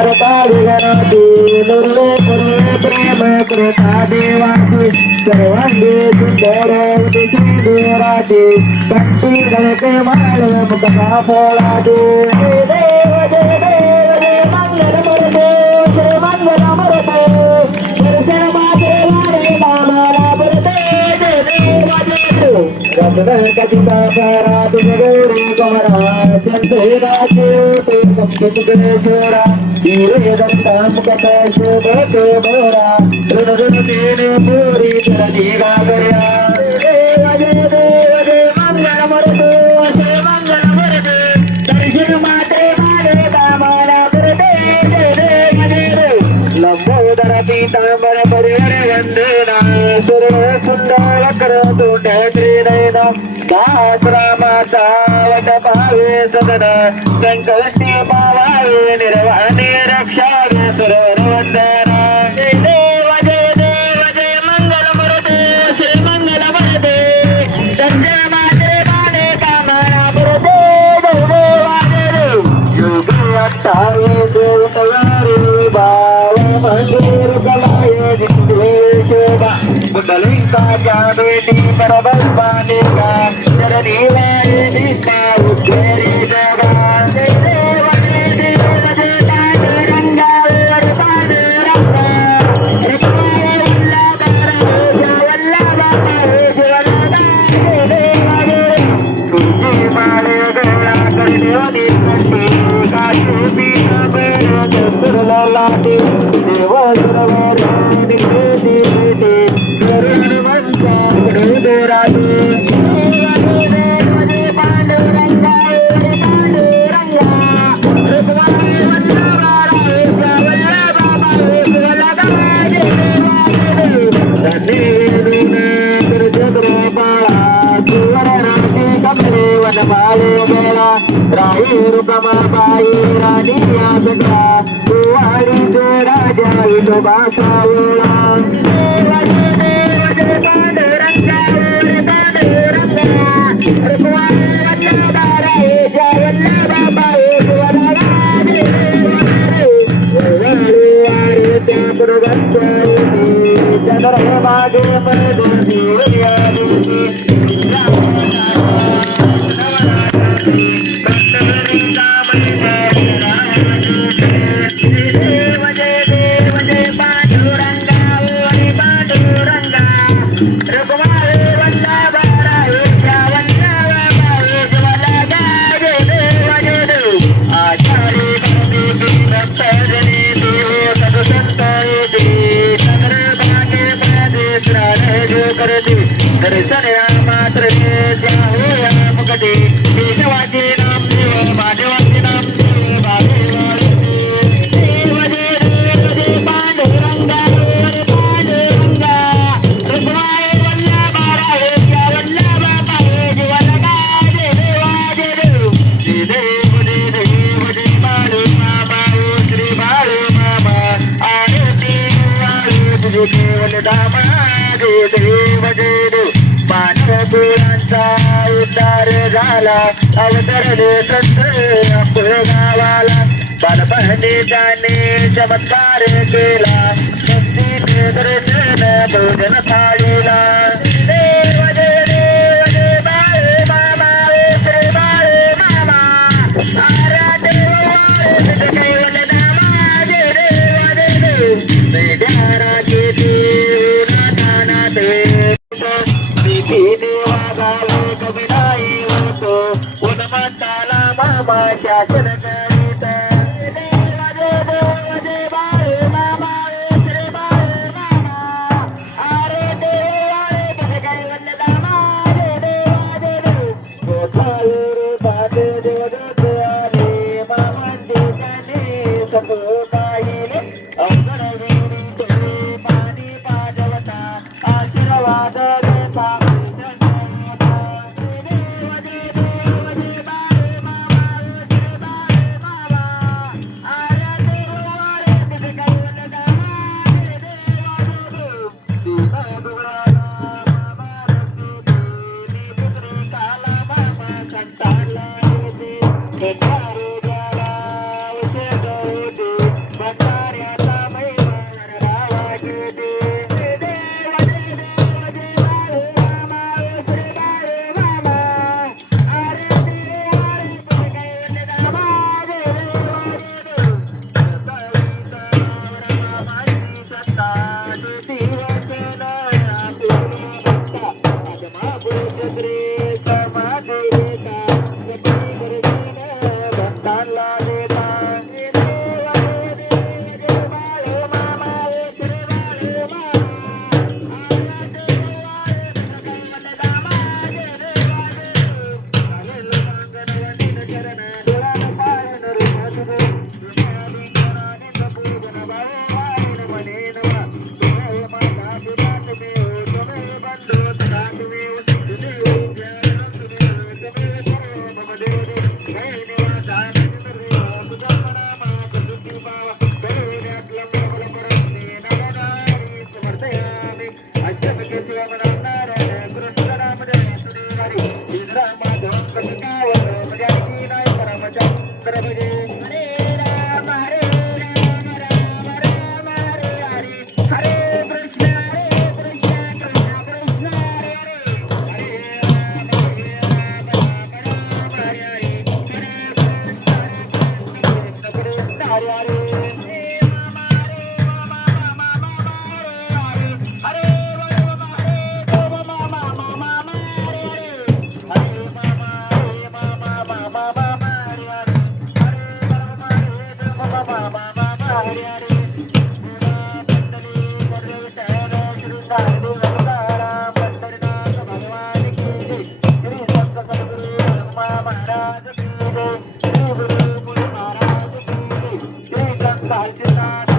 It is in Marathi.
करता विघ्नाती दुर्वे पूर्वे प्रेम कृता देवाची सर्वांगी सुंदरवती सिंदुराची कंठी गळके माळ मुखा फळाची देव जय देव जय मंगल मूर्ते श्री मंगल मूर्ते दर्शन मात्रे वारे नामाला पुरते जय देव जय देव रत्न कथिता सारा तुझ गौरी गौरा चंद्राचे ते संकेत गणेश्वरा हिरे दंता मुखत शोभते बोरा ऋण ऋण तेने पुरी धरणी गागऱ्या देव जय देव जय मंगल मूर्ते श्री मंगल मूर्ते दर्शन मात्रे मारे दामाला पुरते जय देव जय देव लंबोदर पीतांबर परिहर वंदना सुर सुंदर कर तोंड त्रिनयना दास रामाचा वट पावे सदन संकष्टी पावावे निर्वाणे रक्षावे सुरवर वंदना जय देव जय देव जय मंगल मूर्ते श्री मंगल मूर्ते दर्शन मात्रे माने कामना पुरते जय देव जय देव योगी अट्टावीस तयारी बाव मंदिर कलाये जिंदे शोभा कुंडलिकाच्या बेटी बरोबर पानिका चरणी वारे दिसता उद्गेरी जगा जय देव जय देव जय पांडुरंगा वर पांडुरंगा रखवाले वल्लभा शिवनाथा जय देव जय तुझी माळे गळा करण्याने कंठी काशी पीठ बेर सुरला लाटे देव सुरवर निघते भेटे करुण वंशा कडे राजे पांडुरंगा पांडुरंगा रखवाले वल्लभा वल्लभा शिवनाथा जय देव धन्य चंद्रपाळा सुवर्ण कमले वनमाळे गेला राही रुपमा पायी राणी या सगळा कुवाडी राजा विठोबा सावळा देव जय देव जय पांडुरंगा पांडुरंगा रखवाले वल्लभा राजा वल्लभा शिवनाथा जय देव त्या पुरगत्वारी चंद्र मागे मधुर दिवया दर्शन या मात्र या मुकटे केशवाचे नाम देव माधवाचे नाम देव देव जय देव जय पांडुरंगा पांडुरंगा रखवाले वल्लभा राजा वल्लभा शिवनाथा जय देव जय देव जय देव जय देव जय बाळू मामा श्री बाळू मामा आरती तुझे केवल दामा जय देव जय देव मानवपुरांचा उद्धार झाला अवतरले संत अपुर गावाला बालपणी त्याने चमत्कार केला भक्तीचे दर्शन भोजन थाळीला देव जय देव जय बाळे मामा श्री बाळे मामा आराधे कैवल नामा जय देव जय देव वेद्या राजे नाथे देवा गावे कवी नाही होतो उन्मत्ताला मामा शासन करीत देव जय देव जय बाळे मामा श्री बाळे मामा अरे देवाळे कसे काय वल्लधामा जय देव जय देव गोसावीर पाटे देवदूत आले मामांचे त्याने सगळं पाहिले अवघड विहिरी ते पाणी पाजवता आशीर्वाद देता हरे हरे बोला पंढरी गुरु शहर शृंगार देवताराम पंढरीनाथ भगवान की जय श्री संत सद्गुरु ब्रह्मा महाराज की जय श्री गुरु मुनी महाराज की जय श्री संत